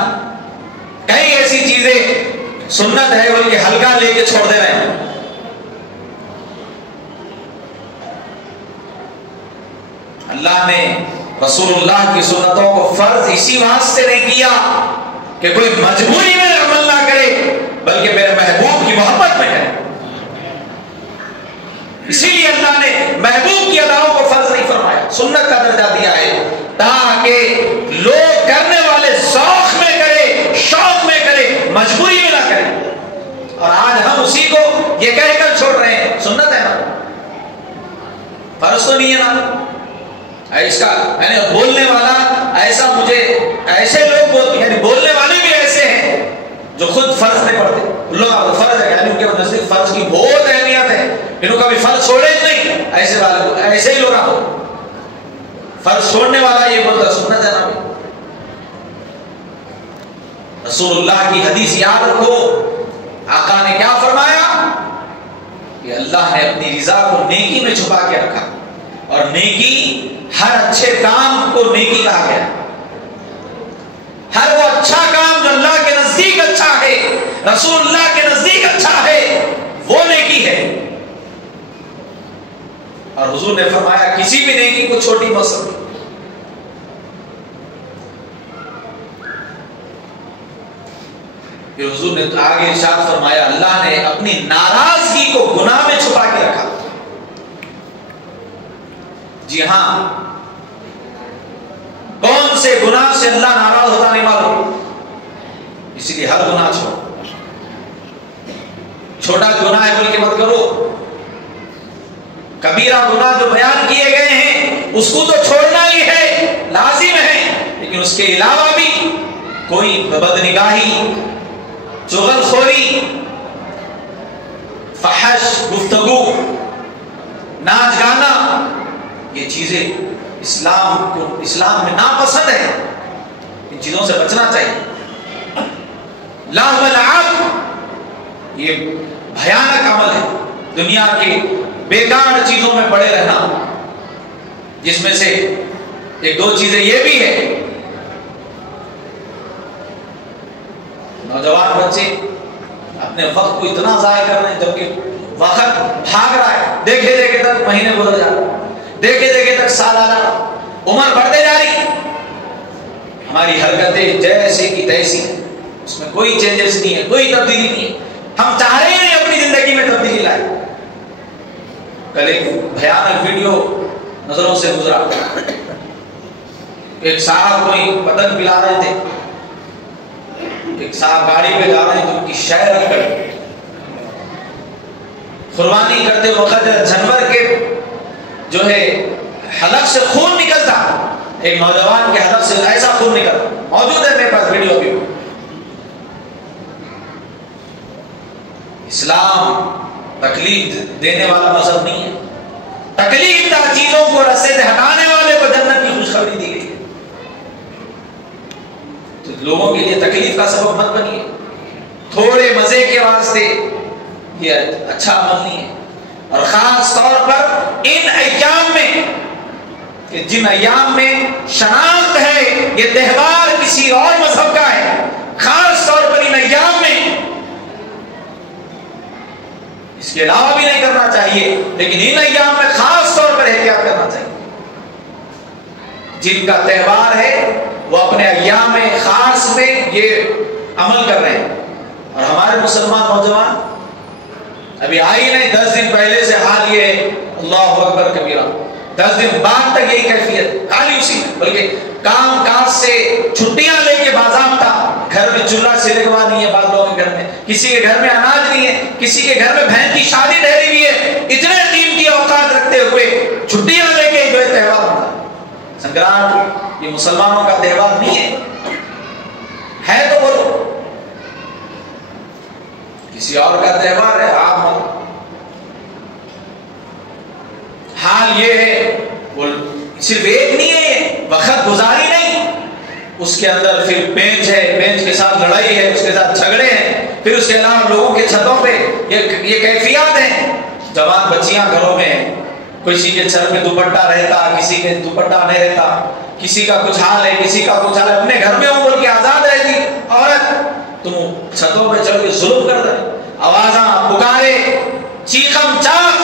کئی ایسی چیزیں سنت ہے بلکہ ہلکا لے کے چھوڑ دے رہے ہیں۔ اللہ نے رسول اللہ کی سنتوں کو فرض اسی واسطے نہیں کیا کہ کوئی مجبوری میں عمل نہ کرے، بلکہ میرے محبوب کی محبت میں کرے۔ اسی لیے اللہ نے محبوب کی اداؤں کو فرض نہیں فرمایا، سنت کا درجہ دیا ہے، تاکہ لوگ کرنے والے ذوق میں کرے، شوق میں کرے، مجبوری میں نہ کرے۔ اور آج ہم اسی کو یہ کہہ کر چھوڑ رہے ہیں سنت ہے نا، فرض تو نہیں ہے نا، اس کا میں نے بولنے والا ایسا، مجھے ایسے لوگ یعنی بولنے والے بھی ایسے ہیں جو خود فرض نہیں پڑھتے، لوگ آپ فرض ہے یعنی ان کے نزدیک فرض کی بہت اہمیت ہے، انہوں کا بھی فرض چھوڑے ہی نہیں، ایسے والے ایسے ہی لوگ آپ فرض چھوڑنے والا یہ بولتا سنت ہے نا۔ رسول اللہ کی حدیث یاد رکھو، آقا نے کیا فرمایا کہ اللہ نے اپنی رضا کو نیکی میں چھپا کے رکھا، اور نیکی ہر اچھے کام کو نیکی کہا گیا، ہر وہ اچھا کام جو اللہ کے نزدیک اچھا ہے، رسول اللہ کے نزدیک اچھا ہے، وہ نیکی ہے۔ اور حضور نے فرمایا کسی بھی نیکی کو چھوٹی مت سمجھو۔ پھر حضور نے آگے ارشاد فرمایا، اللہ نے اپنی ناراضگی کو گناہ میں چھپا کے رکھا۔ جی ہاں، کون سے گناہ سے اللہ ناراض ہوتا نہیں معلوم، اسی لیے ہر گناہ چھوڑو، چھوٹا گناہ ہے بول کے مت کرو، کبیرہ گناہ جو بیان کیے گئے ہیں اس کو تو چھوڑنا ہی ہے، لازم ہے، لیکن اس کے علاوہ بھی کوئی بدنگاہی، چغل خوری، فحش گفتگو، ناچ گانا، یہ چیزیں اسلام میں ناپسند ہے، ان چیزوں سے بچنا چاہیے۔ لغو العب یہ بھیانک عمل ہے، دنیا کے بیکار چیزوں میں پڑے رہنا، جس میں سے ایک دو چیزیں یہ بھی ہے نوجوان بچے اپنے وقت کو اتنا ضائع کر رہے ہیں جبکہ وقت بھاگ رہا ہے. دیکھے دیکھے تک مہینے گزر جا رہے, دیکھے دیکھے تک سال آ رہا, عمر بڑھتے جا رہی, ہماری حرکتیں جیسے کی تیسی ہیں, اس میں کوئی چینجز نہیں ہے, کوئی تبدیلی نہیں ہے. ہم چاہ رہے ہیں اپنی زندگی میں تبدیلی لائے. کل ایک بھیانک ویڈیو نظروں سے گزرا, ایک صاحب کوئی پتنگ پلا رہے تھے, ایک صاحب گاڑی پہ جا رہے ہیں تو ان کی شے رکھ کر قربانی کرتے وقت جانور کے جو ہے حلق سے خون نکلتا, ایک نوجوان کے حلق سے ایسا خون نکلتا, موجود ہے میرے پاس ویڈیو بھی. اسلام تکلیف دینے والا مذہب نہیں ہے. تکلیف دہ چیزوں کو رستے سے ہٹانے والے کو جنت کی خوشخبری دی گئی ہے. تو لوگوں کے لیے تکلیف کا سبب مت بنیے. تھوڑے مزے کے واسطے یہ اچھا عمل نہیں ہے. اور خاص طور پر ان ایام میں کہ جن ایام میں شناخت ہے یہ تہوار کسی اور مذہب کا ہے, خاص طور پر ان ایام میں اس کے علاوہ بھی نہیں کرنا چاہیے, لیکن ان ایام میں خاص طور پر احتیاط کرنا چاہیے. جن کا تہوار ہے وہ اپنے ایام خاص میں یہ عمل کر رہے ہیں, اور ہمارے مسلمان نوجوان ابھی آئی نہیں, 10 دن پہلے سے حال یہ ہے اللہ اکبر کبیرہ, 10 دن بعد تک یہی کیفیت, خالی اسی میں, بلکہ کام کاج سے چھٹیاں لے کے باضابطہ گھر میں چولہا سلگوا نہیں ہے, بعض لوگوں کے گھر میں, کسی کے گھر میں اناج نہیں ہے, کسی کے گھر میں بہن کی شادی ٹھہری ہوئی ہے, اتنے قیمتی اوقات رکھتے ہوئے چھٹیاں لے کے جو ہے تہوار ہوتا ہے. سنکرانت یہ مسلمانوں کا تہوار نہیں ہے تو بولو کسی اور کا تہوار ہے, آپ مت. حال یہ ہے وہ صرف ایک نہیں ہے, وقت گزاری نہیں, اس کے اندر پھر بینچ ہے, بینچ کے ساتھ لڑائی ہے, اس کے ساتھ جھگڑے ہیں, پھر اس کے علاوہ لوگوں کے چھتوں پہ یہ کیفیات ہیں. جوان بچیاں گھروں میں ہیں, کسی کے سر میں دوپٹہ رہتا, کسی کے دوپٹہ نہیں رہتا, کسی کا کچھ حال ہے, کسی کا کچھ حال ہے, اپنے گھر میں ہوں بول کے آزاد رہتی عورت, تم چھتوں پہ چڑھ کے ظلم کر رہے, آوازاں پکارے, چیخم چاخ.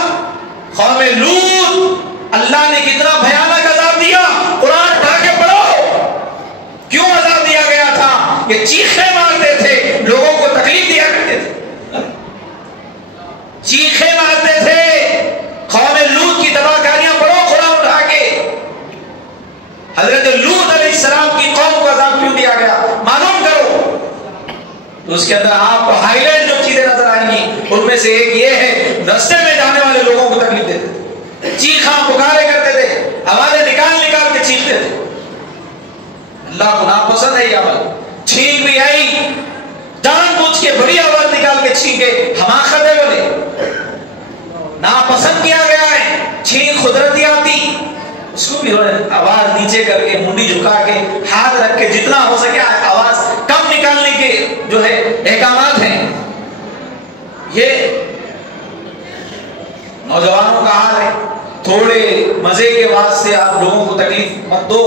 قوم لوط اللہ نے کتنا بھیانک عذاب دیا, قرآن اٹھا کے پڑھو. کیوں عذاب دیا گیا تھا؟ یہ چیخیں مارتے تھے, لوگوں کو تکلیف دیا کرتے تھے, چیخیں مارتے تھے. قوم لوط کی تباہ کاریاں پڑھو قرآن اٹھا کے. حضرت لوط علیہ السلام کی قوم کو عذاب کیوں دیا گیا معلوم کرو. تو اس کے اندر آپ کو ہائی لائٹ جو چیزیں نظر آئیں گی ان میں سے ایک یہ ہے, راستے میں جانے والے لوگوں کو تکلیف دیتے تھے, چیخاں پکارے کرتے تھے, آوازیں نکال کے چیختے تھے. اللہ کو ناپسند ہے یہ عمل. چھینک بھی آئی, جان بوجھ کے بڑی آواز نکال کے چھینکے, حماقت ہے بولے, ناپسند کیا گیا ہے. چھینک قدرتی آتی, اس کو بھی آواز نیچے کر کے, منڈی جھکا کے, ہاتھ رکھ کے, جتنا ہو سکے آواز کم نکالنے کے جو ہے احکامات ہیں. یہ نوجوانوں کا حال ہے. تھوڑے مزے کے واسطے آپ لوگوں کو تکلیف مت دو.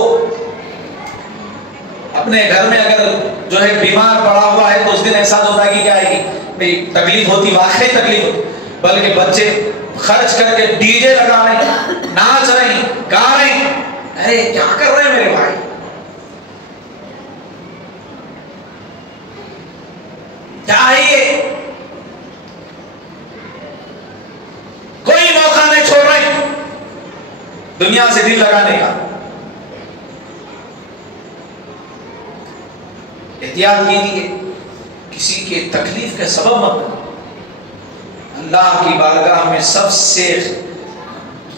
اپنے گھر میں اگر جو ہے بیمار پڑا ہوا ہے تو اس دن احساس ہوتا ہے کہ کیا آئے گی بھئی تکلیف ہوتی, واقعی تکلیف ہوتی, بلکہ بچے خرچ کر کے ڈی جے لگا رہے ہیں, ناچ رہے ہیں, گا رہے ہیں. ارے کیا کر رہے ہیں میرے بھائی؟ کیا ہے یہ؟ کوئی موقع نہیں چھوڑ رہے دنیا سے دل لگانے کا. احتیاط کیجیے, کسی کے تکلیف کا سبب مت بنو. اللہ کی بارگاہ میں سب سے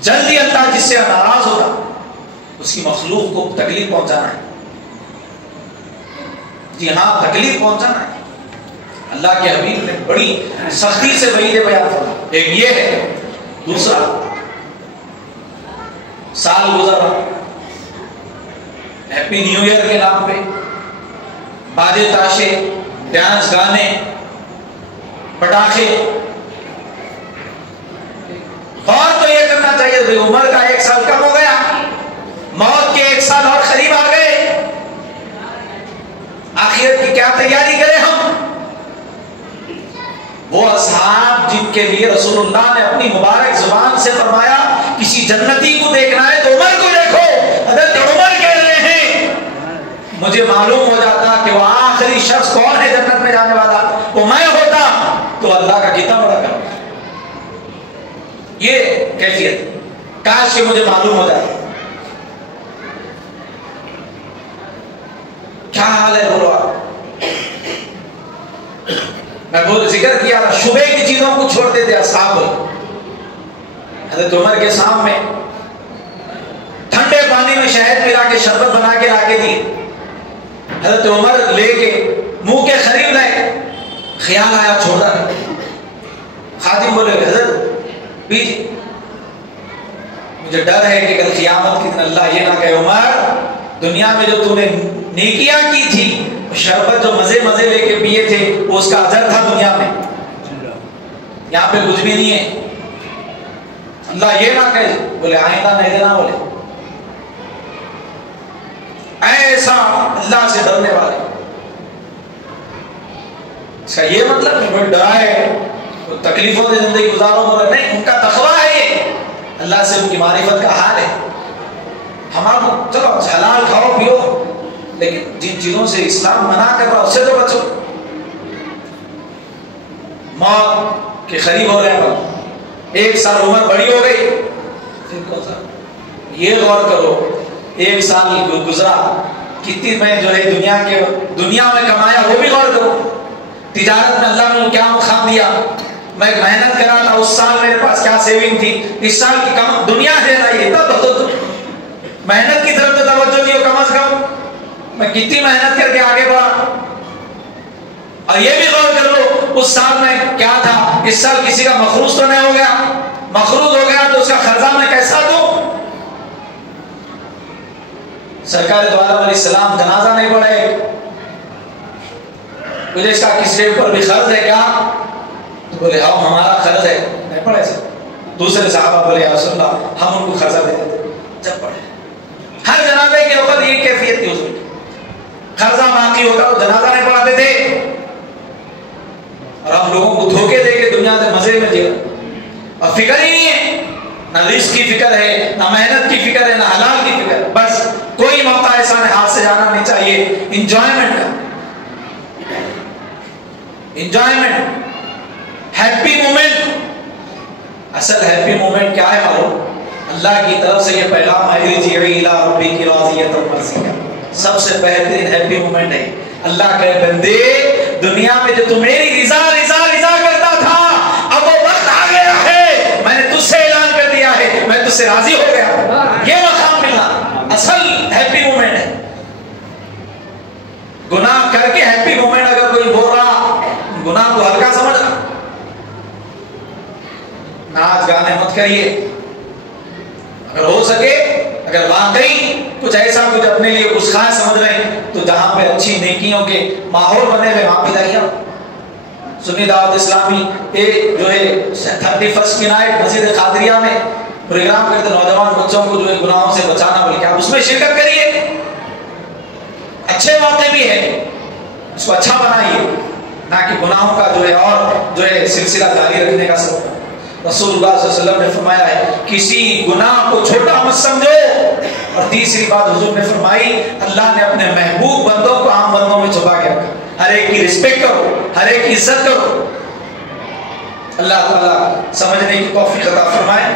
جلدی اللہ جس سے ناراض ہوتا اس کی مخلوق کو تکلیف پہنچانا ہے. جی ہاں, تکلیف پہنچانا ہے. اللہ کے حبیب نے بڑی سختی سے وعید بیان فرمائی. ایک یہ ہے. دوسرا, سال گزرا, ہیپی نیو ایئر کے نام پہ باجے تاشے, ڈانس گانے, پٹاخے. اور تو یہ کرنا چاہیے کہ عمر کا 1 سال کم ہو گیا, موت کے 1 سال اور قریب آ گئے, آخرت کی کیا تیاری کریں ہم؟ اصحاب جن کے لیے رسول اللہ نے اپنی مبارک زبان سے فرمایا کسی جنتی کو دیکھنا ہے تو عمر کو دیکھو، حضرت عمر کہہ رہے ہیں مجھے معلوم ہو جاتا کہ وہ آخری شخص کون ہے جنت میں جانے والا، وہ میں ہوتا تو اللہ کا کتنا بڑا کام۔ یہ کیفیت کاش کہ مجھے معلوم ہو جاتا۔ کیا حال ہے بولو آپ؟ میں ذکر کیا تھا شبے کی چیزوں کو چھوڑتے تھے اصحاب، حضرت عمر کے سامنے ٹھنڈے پانی میں شہد ملا کے شربت بنا کے لا کے دی، حضرت عمر لے کے منہ کے قریب لائے، خیال آیا چھوڑا، خادم بولے حضرت پیجیے، مجھے ڈر ہے کہ کل قیامت کے دن اللہ یہ نہ کہے عمر دنیا میں جو تو نے نیکیاں کی تھی شربت جو مزے مزے لے کے پیے تھے وہ اس کا اجر تھا دنیا میں، یہاں پہ کچھ بھی نہیں ہے، اللہ یہ نہ کہے، بولے آئندہ نہیں دینا، بولے ایسا اللہ سے ڈرنے والے، اس کا یہ مطلب نہیں کوئی ڈرائے تکلیفوں سے زندگی گزارو، بولے نہیں، ان کا تقویٰ ہے یہ، اللہ سے ان کی معرفت کا حال ہے۔ ہمارا چلو حلال کھاؤ پیو لیکن جن چیزوں سے اسلام منع کر رہا اس سے تو بچو۔ موت کے قریب ہو رہے ہیں، 1 سال عمر بڑی ہو گئی، یہ غور کرو 1 سال گزرا کتنی میں جو ہے دنیا میں کمایا وہ بھی غور کرو، تجارت میں اللہ نے کیا مقام دیا، میں محنت کرا تھا اس سال میرے پاس کیا سیونگ تھی، اس سال کی کم دنیا ہے نا یہ تو محنت کی طرف تو توجہ دیو، کم از کم میں کتنی محنت کر کے آگے بڑھا، اور یہ بھی غور کر لو اس سال میں کیا تھا، اس سال کسی کا مخروض تو نہیں ہو گیا، مخروض ہو گیا تو اس کا قرضہ میں کیسا دوں۔ سرکار دو عالم علیہ السلام جنازہ نہیں پڑھے، مجھے اس کا کس ریٹ پر بھی قرض ہے کیا، تو بولے ہاں ہمارا قرض ہے، نہیں پڑھے سر۔ دوسرے صحابہ بولے یا رسول اللہ ہم ان کو قرضہ دے دیتے، جب پڑھے۔ ہر جنازے کے اوپر یہ کیفیت تھی، اس میں قرضہ باقی ہوتا اور جنازہ نہیں پڑھاتے تھے، اور ہم لوگوں کو دھوکے دے کے دنیا سے مزے میں جیو، اور فکر ہی نہیں ہے، نہ رزق کی فکر ہے، نہ محنت کی فکر ہے، نہ حلال کی فکر ہے، بس کوئی موقع ایسا ہاتھ سے جانا نہیں چاہیے، انجوائمنٹ کا، انجوائمنٹ، ہیپی مومنٹ۔ اصل ہیپی مومنٹ کیا ہے معلوم؟ اللہ کی طرف سے یہ پیغام ہے ارجعی الی ربک راضیۃ مرضیہ، سب سے بہترین ہیپی مومنٹ ہے، اللہ کے بندے دنیا میں جو تم میری رضا رضا رضا کرتا تھا اب وہ وقت آ گیا ہے، میں نے تجھ سے اعلان کر دیا ہے میں تجھ سے راضی ہو گیا، یہ مقام ملنا اصل ہیپی مومنٹ ہے۔ گناہ کر کے ہیپی مومنٹ اگر کوئی بول رہا گناہ کو ہلکا سمجھ رہا، ناچ گانے مت کریے، اگر ہو سکے اگر واقعی کچھ ایسا کچھ اپنے لیے کچھ خاص سمجھ رہے ہیں تو جہاں پہ اچھی نیکیوں کے ماحول بنے ہوئے وہاں پہ جائیے۔ سنی دعوت اسلامی جو ہے 31 کی نائٹ مسجد قادریہ میں پروگرام کرتے نوجوان بچوں کو جو ہے گناہوں سے بچانا، بلکہ آپ اس میں شرکت کریے، اچھے موقع بھی ہے، اس کو اچھا بنائیے، نہ کہ گناہوں کا جو ہے اور جو ہے سلسلہ جاری رکھنے کا سبب۔ رسول اللہ صلی اللہ علیہ وسلم نے فرمایا ہے کسی گناہ کو چھوٹا مت سمجھو، اور تیسری بات حضور نے فرمائی اللہ نے اپنے محبوب بندوں کو عام بندوں میں چھپا کے رکھا، ہر ایک کی رسپیکٹ کرو، ہر ایک کی عزت کرو۔ اللہ تعالیٰ سمجھنے کی توفیق عطا فرمائے۔